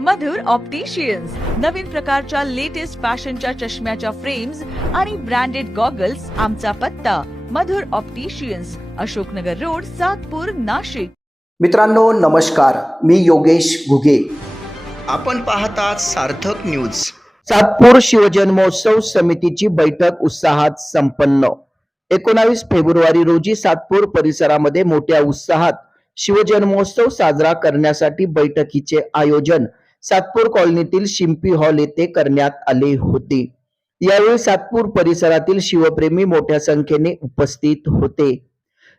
मधुर opticians नवीन प्रकारच्या latest फॅशनच्या चष्म्याच्या फ्रेम्स आणि ब्रँडेड गॉगल्स आमचा पत्ता. Madhur opticians Ashoknagar road Satpur Nashik. मित्रांनो नमस्कार. मी योगेश घुगे. आपण पाहतात सार्थक न्यूज सातपूर शिवजन्मोत्सव समितीची बैठक उत्साहात संपन्न. एकोणावीस फेब्रुवारी रोजी सातपूर परिसरामध्ये मोठ्या उत्साहात शिवजन्मोत्सव साजरा करण्यासाठी बैठकीचे आयोजन सातपूर कॉलनीतील शिंपी हॉल येथे करण्यात आले होते. यावेळी सातपूर परिसरातील शिवप्रेमी मोठ्या संख्येने उपस्थित होते.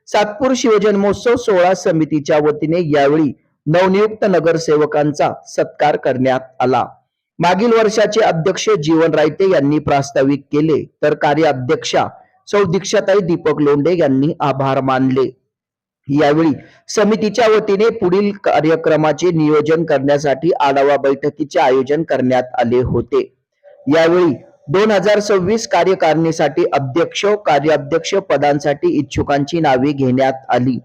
सातपूर शिवजन्मोत्सव सोहळा समितीच्या वतीने यावेळी नवनियुक्त नगरसेवकांचा सत्कार करण्यात आला. मागील वर्षाचे अध्यक्ष जीवन रायते यांनी प्रास्ताविक केले तर कार्याध्यक्षा सौ दीक्षाताई दीपक लोंडे यांनी आभार मानले. यावेळी समितीच्या वतीने पुढील कार्यक्रमाचे नियोजन करण्यासाठी आढावा बैठकीचे आयोजन करण्यात आले होते. यावेळी दोन हजार सव्वीस कार्यकारिणीसाठी अध्यक्ष कार्याध्यक्ष पदांसाठी इच्छुकांची नावे घेण्यात आली.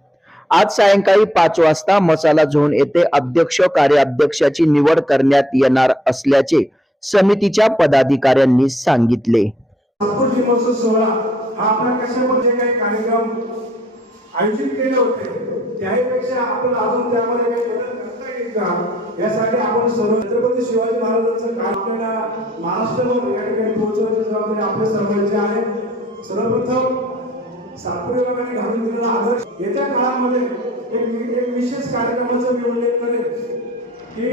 आज सायंकाळी पाच वाजता मसाला झोन येथे अध्यक्ष कार्याध्यक्षाची निवड करण्यात येणार असल्याचे समितीच्या पदाधिकाऱ्यांनी सांगितले. आयोजित केले होते. त्याहीपेक्षा आपण अजून त्यामध्ये काही बदल करता येईल का? यासाठी आपण सर्व छत्रपती शिवाजी महाराजांचं काम आपल्याला महाराष्ट्रभर या ठिकाणी पोहोचवण्याची जबाबदारी आपल्या सर्वांची आहे. सर्वप्रथम सातपुर विभागाने घालून दिलेला आदर्श. येत्या काळामध्ये एक एक विशेष कार्यक्रमाचा मी उल्लेख करेन. की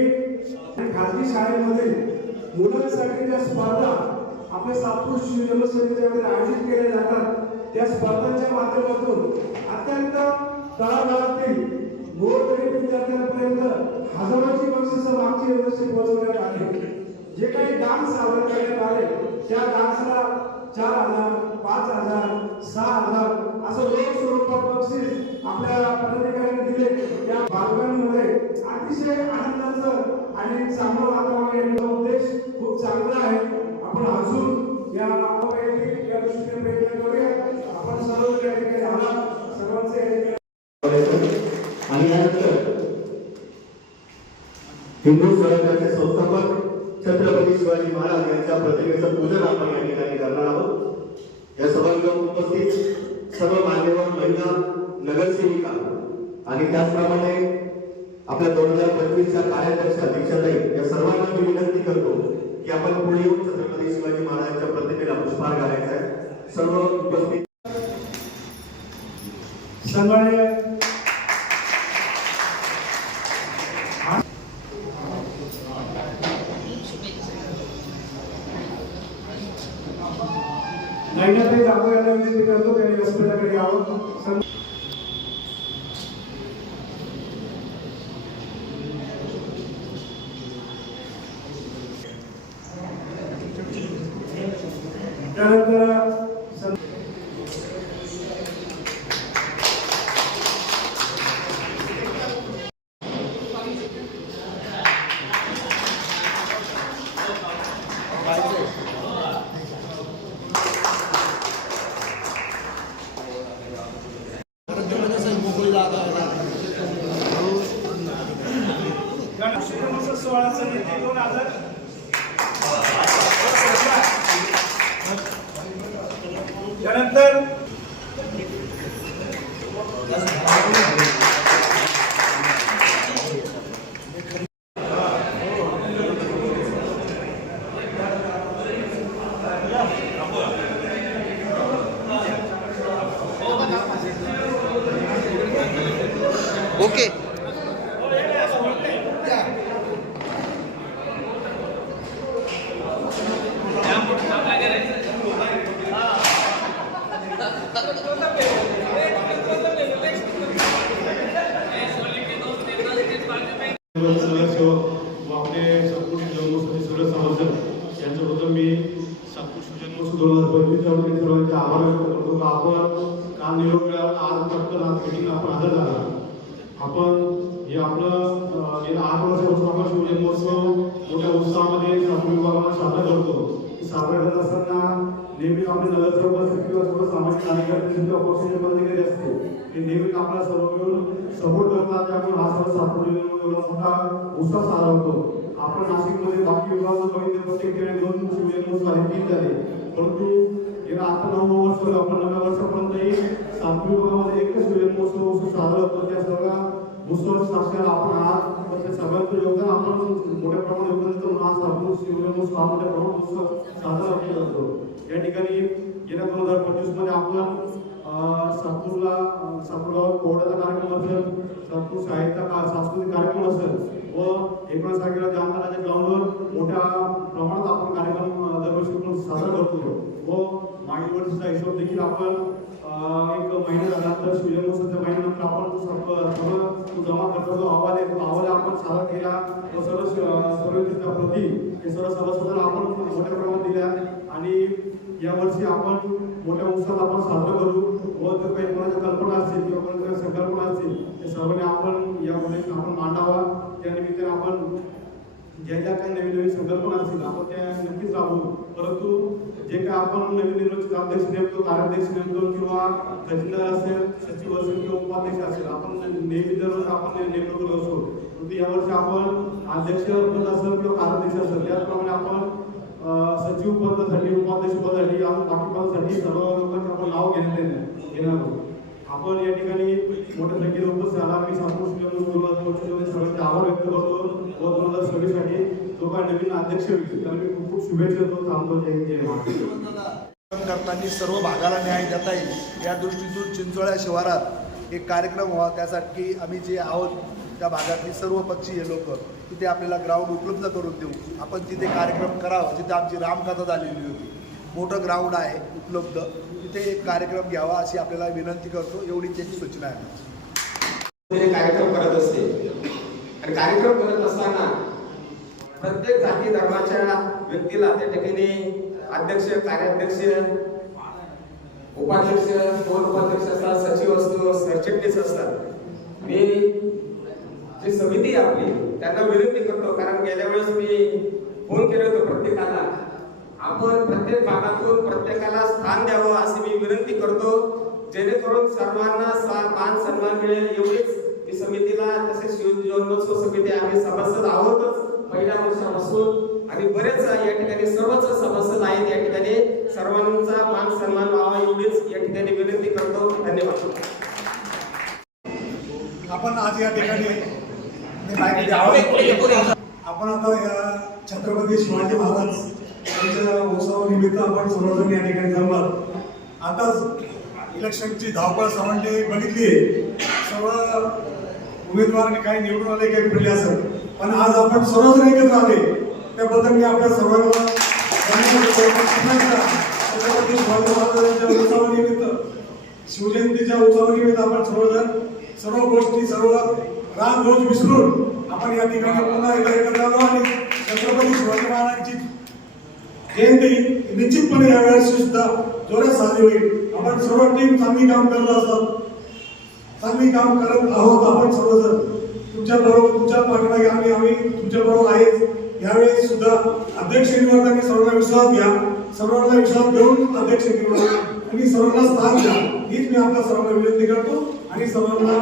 खाजगी शाळेमध्ये मुलांसाठी ज्या स्पर्धा आपल्या सातपूर शिवजन्म आयोजित केल्या जातात त्या स्पर्धांच्या माध्यमातून अत्यंत तळागाळातील गोरगरीब विद्यार्थ्यांपर्यंत हजारोची बक्षिसं मागची वर्षी पोहोचवण्यात आली. जे काही डान्स सादर करण्यात आले त्या डान्सला चार हजार पाच हजार सहा हजार असं वेग स्वरूपात बक्षीस आपल्या पदाधिकाऱ्यांनी दिले. त्या बालकांमध्ये अतिशय आनंदाचं आणि चांगलं वातावरण यांचा उद्देश खूप चांगला आहे. आपण अजून या या दृष्टीने प्रयत्न करूया. आपण सर्व ठिकाणी आला सर्वांचे आणि यानंतर हिंदू स्वराज्याचे संस्थापक छत्रपती शिवाजी महाराज यांच्या प्रतिमेचं पूजन आपण या ठिकाणी करणार आहोत. या सभागृहात उपस्थित सर्व मान्यवर महिला नगरसेविका आणि त्याचप्रमाणे आपल्या दोन हजार पंचवीसच्या कार्याध्यक्ष दीक्षाताई या सर्वांना मी विनंती करतो की आपण पुढे येऊन छत्रपती शिवाजी महाराजांच्या प्रतिमेला पुष्पहार घालायचा आहे. सर्व उपस्थित सन्माननीय नैनाताई जाधव यांना विनंती करतो त्यांनी व्यासपीठाकडे यावं. उत्साह साजरा होतो आपण नाशिकमध्ये बाकी विभागात बघितले प्रत्येक ठिकाणी दोन शिवजन्मोत्सव झाले तीन झाले परंतु गेल्या आता नऊ वर्ष आपण नव्या वर्षापर्यंतही सातवी विभागामध्ये एकच शिवजन्मोत्सव उत्सव साजरा होतो. त्या सर्व उत्सव साक्षर आपण आज सगळ्यांचं योगदान आपण मोठ्या प्रमाणात योगदान देतो. म्हणून आज सातपूर शिवजन्मोत्सव हा मोठ्या प्रमाणात उत्सव साजरा केला जातो. या ठिकाणी गेल्या दोन हजार पंचवीसमध्ये आपण अं, सातपूरला सातपूर गावात पोहण्याचा कार्यक्रम असेल सातपूर शाळेचा का सांस्कृतिक कार्यक्रम असेल व एकोणीस तारखेला जामतानाच्या ग्राउंडवर मोठ्या प्रमाणात आपण कार्यक्रम दरवर्षी आपण साजरा करतो. व मागील वर्षीचा हिशोब देखील आपण एक महिना झाल्यानंतर शिवजन्मोत्सवच्या महिन्यानंतर आपण तो सर्व सर्व तो जमा करतो जो अहवाल आहे तो अहवाल आपण सादर केला. व सर्व शि- सर्व प्रती हे सर्व सभासदांना आपण मोठ्या प्रमाणात दिल्या. आणि या वर्षी आपण मोठ्या उत्साहात आपण साजरा करू. व जर काही कोणाच्या कल्पना असतील किंवा कोणाच्या संकल्पना असतील ते सर्वांनी आपण या उद्देश आपण मांडावा. त्यानिमित्ताने आपण ज्या ज्या काही नवीन नवीन संकल्पना असतील आपण त्या नक्कीच राबवू परंतु जे काय आपण नवीन निर्वाचित अध्यक्ष नेमतो कार्याध्यक्ष नेमतो किंवा खजिनदार असेल सचिव असेल किंवा उपाध्यक्ष असेल आपण नेहमी दररोज आपण नेमणूक करत असतो परंतु यावर्षी आपण अध्यक्ष पद असेल किंवा कार्याध्यक्ष असेल त्याचप्रमाणे आपण सचिव पदासाठी उपाध्यक्ष पदासाठी बाकी पदासाठी सर्व लोकांचे आपण नाव घेण्यात येणार येणार आहोत. आपण या ठिकाणी मोठ्या संख्येने उपस्थित झाला मी सातपूर सर्वांचे आभार व्यक्त करतो. व दोन हजार जो काय नवीन अध्यक्ष होईल त्याला मी खूप खूप शुभेच्छा देतो. थांबतो जय जय करताना सर्व भागाला न्याय देता येईल. या दृष्टीतून चिंचोळ्या शिवारात एक कार्यक्रम व्हावा. त्यासाठी आम्ही जे आहोत त्या भागातली सर्व पक्षीय लोक तिथे आपल्याला ग्राउंड उपलब्ध करून देऊ. आपण तिथे कार्यक्रम करावा. जिथे आमची रामकथा झालेली होती. मोठं ग्राउंड आहे उपलब्ध. तिथे एक कार्यक्रम घ्यावा अशी आपल्याला विनंती करतो एवढी त्याची सूचना आहे ते कार्यक्रम करत असते. आणि कार्यक्रम करत असताना प्रत्येक जाती धर्माच्या व्यक्तीला त्या ठिकाणी अध्यक्ष कार्याध्यक्ष उपाध्यक्ष दोन उपाध्यक्ष असतात सचिव असतो सरचिटणीस असतात. मी जी समिती आपली त्यांना विनंती करतो कारण गेल्या वेळेस मी फोन केले होते प्रत्येकाला. आपण प्रत्येक भागातून प्रत्येकाला स्थान द्यावं अशी मी विनंती करतो. जेणेकरून सर्वांना मान सन्मान मिळेल एवढीच मी समितीला तसेच शिवजन्मोत्सव समिती आम्ही सभासद आहोतच पहिल्या वर्षापासून आणि बरेच या ठिकाणी सर्वच सभासद आहेत या ठिकाणी. सर्वांचा मान सन्मान व्हावा एवढीच या ठिकाणी विनंती करतो. धन्यवाद. आपण आज या ठिकाणी. आपण आता या छत्रपती शिवाजी महाराज यांच्या उत्सवानिमित्त आपण सर्वजण या ठिकाणी जमलात आताच इलेक्शनची धावपळ सर्वांनी बघितली आहे. सर्व उमेदवारांनी काही निवडून आले काही फिरले असं पण आज आपण सर्वजण एकत्र आले. त्याबद्दल मी आपल्या सर्वांना उत्सवानिमित्त शिवजयंतीच्या उत्सवानिमित्त आपण सर्वजण सर्व गोष्टी सर्व रान रोज विसरून आपण या ठिकाणी पुन्हा एकत्र आलो आणि छत्रपती शिवाजी महाराजांची जयंती निश्चितपणे या वेळेस सुद्धा जोरात साजरी होईल आपण सर्व टीम चांगली काम करत असतात चांगली काम करत आहोत आपण सर्वजण तुमच्या बरोबर तुमच्या पाठीमागे आम्ही आम्ही तुमच्या बरोबर आहेच यावेळेस सुद्धा अध्यक्ष निवडताना सर्वांना विश्वास घ्या सर्वांना विश्वास घेऊन अध्यक्ष निवडा आणि सर्वांना स्थान द्या हीच मी आपल्या सर्वांना विनंती करतो आणि सर्वांना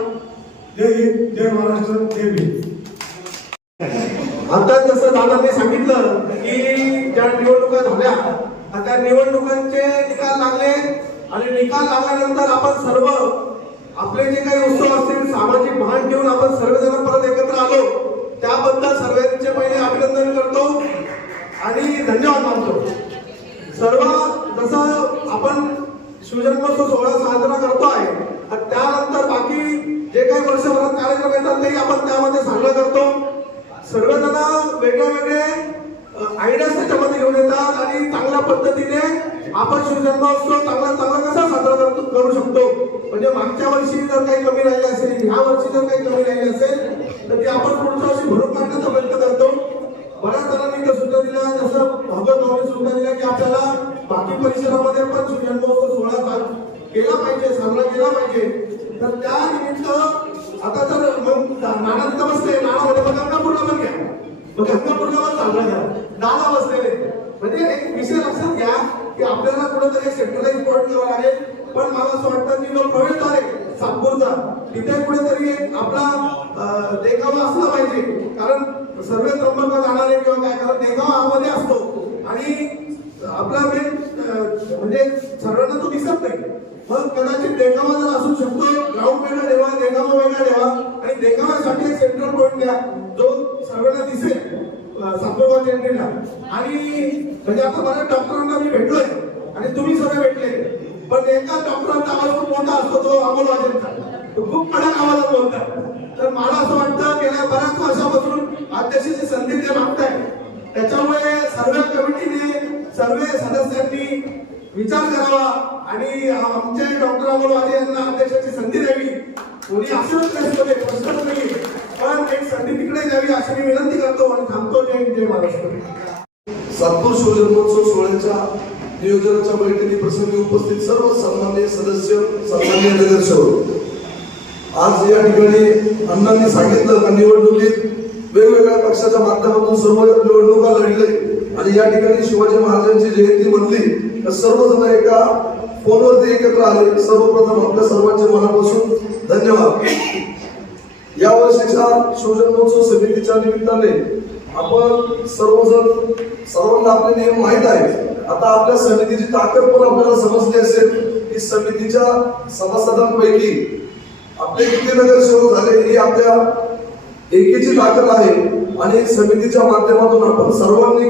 जय हिंद जय महाराष्ट्र जय भीम आता जसं दादाने सांगितलं की ज्या निवडणुका झाल्या आणि त्या निवडणुकांचे निकाल लागले आणि निकाल लागल्यानंतर आपण सर्व आपले जे काही उत्सव असतील सामाजिक भान ठेवून आपण सर्वजण परत एकत्र आलो त्याबद्दल सर्वांचे पहिले अभिनंदन करतो आणि धन्यवाद मानतो. सर्व जसं आपण शिवजन्मोत्सव सोहळा साजरा करतोय आणि त्यानंतर बाकी जे काही वर्षभरात कार्यक्रम येतात ते आपण त्यामध्ये साजरा करतो. सर्वजण वेगळे वेगळे आयडियाज त्याच्यामध्ये घेऊन येतात आणि चांगल्या पद्धतीने आपण शिवजन्मोत्सव चांगला चांगला कसा साजरा करतो करू शकतो? म्हणजे मागच्या वर्षी जर काही कमी राहिली असेल ह्या वर्षी जर काही कमी राहिली असेल तर ते आपण पुढच्या वर्षी भरून काढण्याचा प्रयत्न करतो बऱ्याच जणांनी इथं सुद्धा दिल्या जसं भागवत भावने सुद्धा दिल्या की आपल्याला बाकी परिसरामध्ये पण शिवजन्मोत्सव सोहळा सा- केला पाहिजे साजरा केला पाहिजे तर त्या निमित्त आता जर मग नाना तिथं बसले नाना मध्ये मग गंगापूरला पण घ्या मग गंगापूरला पण चालला घ्या नाना बसलेले म्हणजे एक विषय लक्षात घ्या की आपल्याला कुठेतरी सेंट्रलाइज पॉईंट करावं लागेल पण मला असं वाटतं की जो प्रवेशद्वार आहे सातपूरचा तिथे कुठेतरी एक आपला अं, देखावा असला पाहिजे कारण सर्व त्र्यंबकला जाणारे किंवा काय करत देखावा आमध्ये असतो आणि आपला मेन म्हणजे सर्वांना तो दिसत नाही. मग कदाचित देखावा जर असू शकतो ग्राउंड वेगळा ठेवा देखावा वेगळा ठेवा आणि देखाव्यासाठी एक सेंट्रल पॉईंट द्या जो सर्वांना दिसेल सातोबा एंट्रीला आणि म्हणजे आता बऱ्याच डॉक्टरांना मी भेटलोय आणि तुम्ही सगळे भेटले. पण एका डॉक्टरांचा आवाज खूप मोठा असतो तो अमोल वाजेंचा तो खूप कडक आवाजात बोलतात. तर मला असं वाटतं गेल्या बऱ्याच वर्षापासून अध्यक्षाची संधी ते मागताय त्याच्यामुळे सर्व कमिटीने सर्व विचार करावा. आणि आमच्या डॉक्टर अमोल यांना अध्यक्षाची संधी द्यावी. कोणी असेल मध्ये प्रश्न नाही पण एक संधी तिकडे द्यावी अशी मी विनंती करतो आणि थांबतो. जय जय महाराष्ट्र. सातपूर शिवजन्मोत्सव सोहळ्याच्या नियोजनाच्या बैठकी प्रसंगी उपस्थित सर्व सन्मान्य सदस्य सन्मान्य नगरसेवक आज या ठिकाणी अण्णांनी सांगितलं का निवडणुकीत वेगवेगळ्या पक्षाच्या माध्यमातून सर्व निवडणुका लढले आणि या ठिकाणी शिवाजी महाराजांची जयंती म्हणली. सर्वजण एका फोनवरती एकत्र आले. सर्वप्रथम आपल्या सर्वांचे मनापासून धन्यवाद. या वर्षीच्या शिवजन्मोत्सव समितीच्या निमित्ताने आपण सर्वजण सर्वांना आपले नियम माहीत आहे आता आपल्या समितीची ताकद पण आपल्याला समजली असेल की समितीच्या सभासदांपैकी आपले किती नगरसेवक झाले ही आपल्या एकीची ताकद आहे आणि समितीच्या माध्यमातून आपण सर्वांनी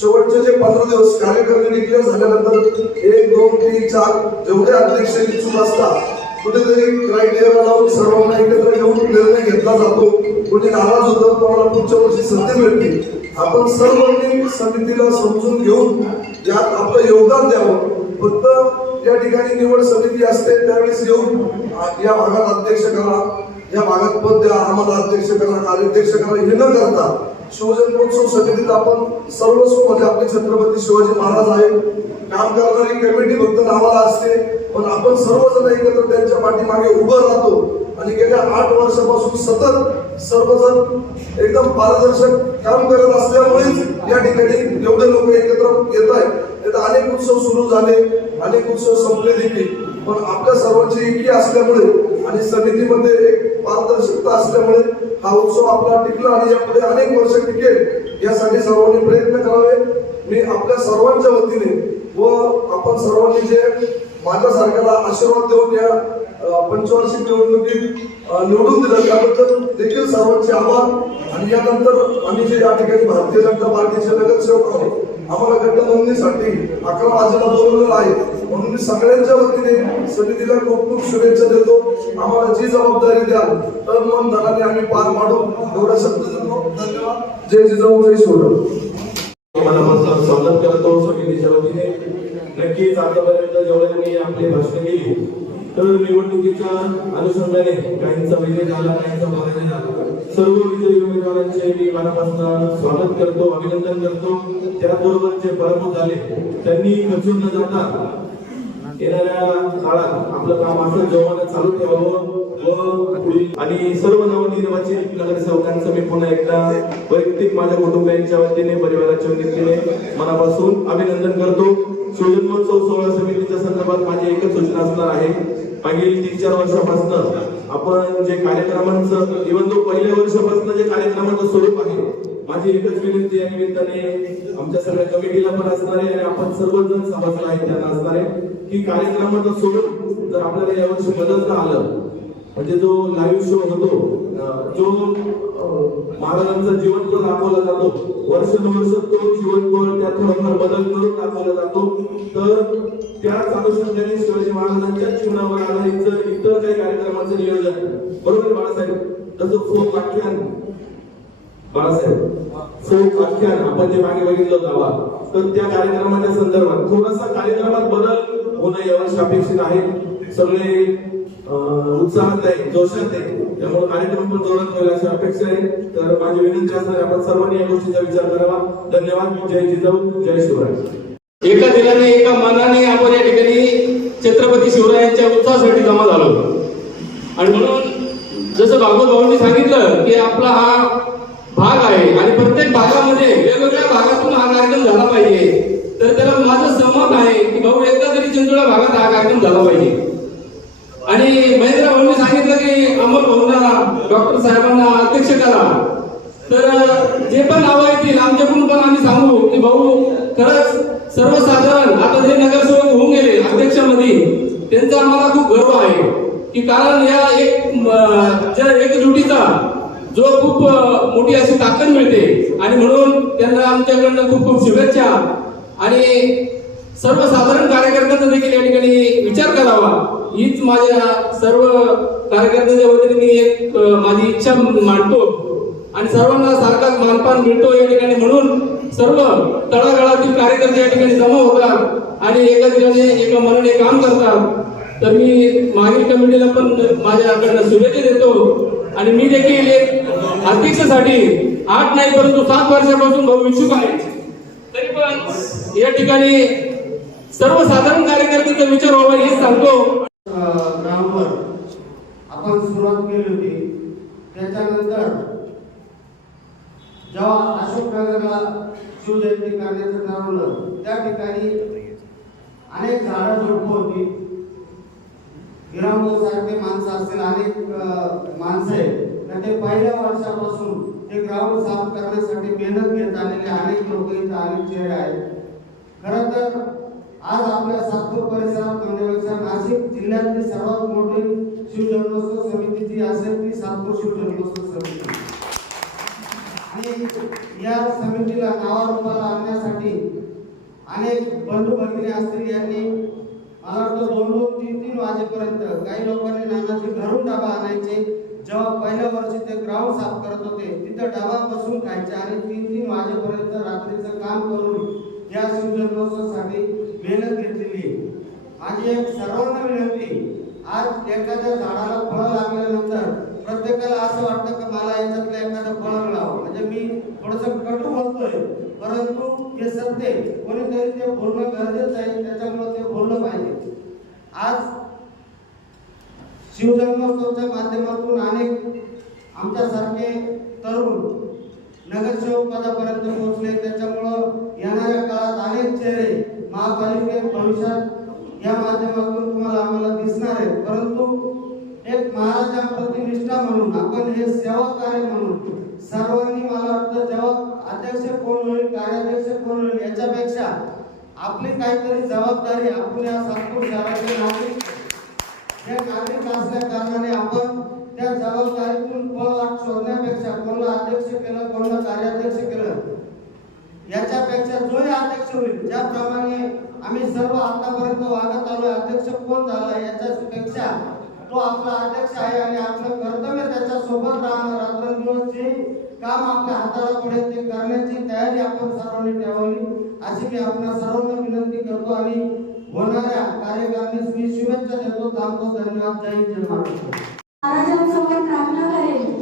शेवटचे जे पंधरा दिवस कार्यक्रम डिक्लेअर झाल्यानंतर एक दोन तीन चार जेवढे अध्यक्ष इच्छुक असतात कुठेतरी क्रायटेरिया लावून सर्वांना एकत्र घेऊन निर्णय घेतला जातो. कुठे नाराज होतं कोणाला पुढच्या वर्षी संधी मिळते. आपण सर्वांनी समितीला समजून घेऊन यात आपलं योगदान द्यावं. फक्त या ठिकाणी निवड समिती असते त्यावेळेस येऊन या भागात अध्यक्ष करा. या भागात पद द्या आम्हाला अध्यक्ष करा कार्याध्यक्ष करा हे न करता शिवजन्मोत्सव समितीत आपण सर्वस्व म्हणजे आपले छत्रपती शिवाजी महाराज आहे काम करणारी कमिटी फक्त नावाला असते पण आपण सर्वजण एकत्र त्यांच्या पाठीमागे उभं राहतो. आणि गेल्या आठ वर्षापासून सतत सर्वजण एकदम पारदर्शक काम करत असल्यामुळेच या ठिकाणी एवढे लोक एकत्र येत आहेत. अनेक उत्सव सुरू झाले अनेक उत्सव संपले देखील. पण आपल्या सर्वांची एकी असल्यामुळे आणि समितीमध्ये एक पारदर्शकता असल्यामुळे हा उत्सव आपला टिकला आणि यापुढे अनेक वर्ष टिकेल यासाठी सर्वांनी प्रयत्न करावे. मी आपल्या सर्वांच्या वतीने व आपण सर्वांनी जे माझ्यासारख्याला आशीर्वाद देऊन या पंचवार्षिक निवडणुकीत निवडून दिलं त्याबद्दल देखील सर्वांचे आभार. आणि यानंतर आम्ही जे या ठिकाणी भारतीय जनता पार्टीचे नगरसेवक आहोत आम्हाला गट नोंदणीसाठी अकरा वाजेला बोलवलेलं आहे. म्हणून मी सगळ्यांच्या वतीने समितीला खूप खूप शुभेच्छा देतो. आम्हाला जी जबाबदारी द्याल तर मन धनाने आम्ही पार पाडू. एवढा शब्द देतो. धन्यवाद. जय जिजाऊ जय शिवराय मनापासून स्वागत करतो समितीच्या वतीने. नक्कीच आतापर्यंत जेवढ्या मी आपली भाषण केली तर निवडणुकीच्या अनुषंगाने काहींचा विजय झाला काहींचा पराजय झाला. सर्व विजयी उमेदवारांचे मी मनापासून स्वागत करतो अभिनंदन करतो. त्याचबरोबर जे पराभूत झाले त्यांनी खचून न जाता येणाऱ्या काळात आपलं काम असं जेव्हा चालू ठेवावं व पुढील आणि सर्व नवनिर्वाचित नगरसेवकांचं मी पुन्हा एकदा वैयक्तिक माझ्या कुटुंबियांच्या वतीने परिवाराच्या वतीने मनापासून अभिनंदन करतो. सुजन्मोत्सव सोहळा समितीच्या संदर्भात माझी एकच सूचना असणार आहे. मागील तीन चार वर्षापासून आपण जे कार्यक्रमांचं इव्हन तो पहिल्या वर्षापासून जे कार्यक्रमाचं स्वरूप आहे माझी एकच विनंती या निमित्ताने आमच्या सगळ्या कमिटीला पण असणार आहे आणि आपण सर्वजण सभासद आहेत त्यांना असणार आहे की कार्यक्रमाचं सोडून जर आपल्याला यावर्षी बदलता आलं म्हणजे जो लाईव्ह शो होतो जो अं, महाराजांचा जीवनपट दाखवला जातो वर्षानुवर्ष तो जीवनपट त्यात थोडाफार बदल करून दाखवला जातो तर त्याच अनुषंगाने शिवाजी महाराजांच्या जीवनावर आधारित जर इतर काही कार्यक्रमाचं नियोजन बरोबर बाळासाहेब? तसं फोक बाळासाहेब फोक आख्यान आपण जे मागे बघितलं गावा तर त्या कार्यक्रमाच्या संदर्भात थोडासा कार्यक्रमात बदल होणं यावर्षी अपेक्षित आहे. सगळे उत्साहात आहे जोशात आहे. त्यामुळे कार्यक्रम पण जोरात होईल अशी अपेक्षा आहे. तर माझी विनंती असणार आपण सर्वांनी या गोष्टीचा विचार करावा. धन्यवाद. जय जिजाऊ जय शिवराय. एका दिलाने एका मनाने आपण या ठिकाणी छत्रपती शिवरायांच्या उत्साहासाठी जमा झालो. आणि म्हणून जसं भागवत भाऊंनी सांगितलं की आपला हा भाग आहे. आणि प्रत्येक भागामध्ये वेगवेगळ्या भागातून हा कार्यक्रम झाला पाहिजे. तर त्याला माझं सहमत आहे की भाऊ एकदा तरी चिंचोळा भागात हा कार्यक्रम झाला पाहिजे. आणि महेंद्र भाऊंनी सांगितलं की अमोल भाऊंना डॉक्टर साहेबांना अध्यक्ष करा. तर जे पण नावं येतील आमच्याकडून पण आम्ही सांगू की भाऊ खरंच सर्वसाधारण आता जे नगरसेवक होऊन गेले अध्यक्षामध्ये त्यांचा आम्हाला खूप गर्व आहे. की कारण या एक ज्या एकजुटीचा जो खूप मोठी अशी ताकद मिळते. आणि म्हणून त्यांना आमच्याकडनं खूप खूप शुभेच्छा. आणि सर्वसाधारण कार्यकर्त्यांचा देखील या ठिकाणी विचार करावा. हीच माझ्या सर्व कार्यकर्त्यांच्या वतीने मी एक माझी इच्छा मांडतो. आणि सर्वांना सारखाच मानपान मिळतो या ठिकाणी. म्हणून सर्व तळागाळातील कार्यकर्ते या ठिकाणी जमा होतात आणि एका ठिकाणी एका मनाने काम करतात. तर मी मागील कमिटीला पण माझ्याकडनं शुभेच्छा देतो. आणि मी देखील अध्यक्षसाठी आठ नाही परंतु सात वर्षापासून भाऊ इच्छुक आहे. तरी पण या ठिकाणी सर्वसाधारण कार्यकर्त्यांचा विचार व्हावा हे सांगतो. ग्रामवर आपण सुरुवात केली होती. त्याच्यानंतर जेव्हा अशोकनगरला शिवजयंती करण्याचं ठरवलं त्या ठिकाणी अनेक झाडं झोडपं होती. हिरामो सारखे माणसं असतील अनेक माणसं आहेत. तर ते पहिल्या वर्षापासून ते ग्राउंड साफ करण्यासाठी मेहनत घेत आलेले अनेक लोक इथं अनेक चेहरे आहेत. खरं तर आज आपल्या सातपूर परिसरात म्हणण्यापेक्षा नाशिक जिल्ह्यातली सर्वात मोठी शिवजन्मोत्सव समिती जी असेल ती सातपूर शिवजन्मोत्सव समिती. आणि या समितीला नावारूपाला आणण्यासाठी अनेक बंधू भगिनी असतील यांनी मला वाटतं दोन दोन तीन तीन वाजेपर्यंत. काही लोकांनी नानाची घरून डबा आणायचे. जेव्हा पहिल्या वर्षी ते ग्राउंड साफ करत होते तिथं डबा बसून खायचे आणि तीन तीन वाजेपर्यंत रात्रीचं काम करून या शिवजन्मोत्सवासाठी मेहनत घेतलेली. माझी एक सर्वांना विनंती आज एखाद्या झाडाला फळं लागल्यानंतर प्रत्येकाला असं वाटतं की मला याच्यातलं एखादं फळ मिळावं. म्हणजे मी थोडस कटू बोलतोय परंतु हे सत्य कोणीतरी ते बोलणं गरजेचं आहे त्याच्यामुळे ते बोललं पाहिजे. आज शिवजन्मोत्सवच्या माध्यमातून अनेक आमच्यासारखे तरुण नगरसेवक पदापर्यंत पोहोचले. त्याच्यामुळं येणाऱ्या काळात अनेक चेहरे महापालिकेत भविष्यात या माध्यमातून तुम्हाला आम्हाला दिसणार आहेत. परंतु एक महाराजा प्रतिनिष्ठा म्हणून आपण हे सेवक कार्य म्हणून सर्वांनी मला वाटतं जेव्हा अध्यक्ष कोण होईल कार्याध्यक्ष कोण होईल याच्यापेक्षा आपली काहीतरी जबाबदारी आपण या सातपूर शहराचे नागरिक हे नागरिक असल्या कारणाने आपण त्या जबाबदारीतून पळवाट शोधण्यापेक्षा कोणाला अध्यक्ष केलं कोणाला कार्याध्यक्ष केलं याच्यापेक्षा जोही अध्यक्ष होईल. ज्याप्रमाणे आम्ही सर्व आतापर्यंत वागत आलो अध्यक्ष कोण झाला याच्यापेक्षा तो आपला अध्यक्ष आहे आणि आपलं कर्तव्य त्याच्या सोबत राहणं. रात्रंदिवस जे काम आपल्या हाताला पडेल ते करण्याची तयारी आपण सर्वांनी ठेवावी. अशी मी आपल्या सर्वांना विनंती करतो आणि होणाऱ्या कार्यक्रमास मी शुभेच्छा देतो. थांबतो. धन्यवाद. जय हिंद. जय प्रार्थना करेल.